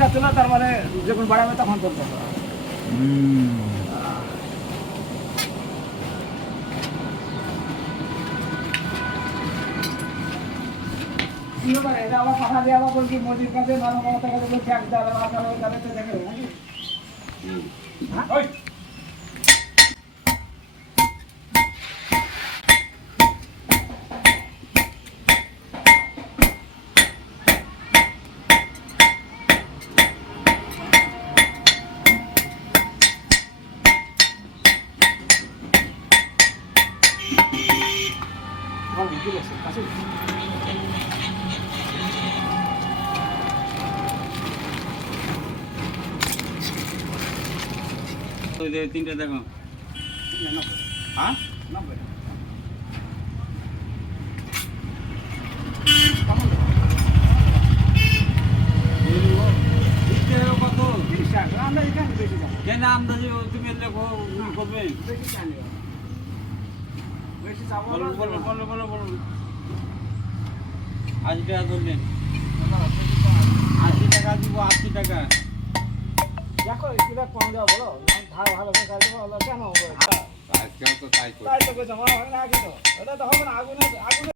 যাচ্ছে না তার মানে যখন বাড়াবে তখন করতে হবে। আবার কথা দিয়ে আবার বলছি মোদির কাছে নানা মমতার কাছে তো দেখে নাকি? তিনটে দেখো হ্যাঁ কত। কেন আমদানি তুমি কমে বেশি চাইনি। বেশি চাবো বলো না, বলো বলো বলো বলো আশি টাকা ধরলেন আশি টাকা দিব আশি টাকা দেখো কিবা কম দেওয়া বলো ধার ভালো করে কাজ দেবো কেন হবে? আজকাল তো তাই তাই তো কইছো, আমার না আগে তো। এটা তো হবে না, আগুনে- আগুনে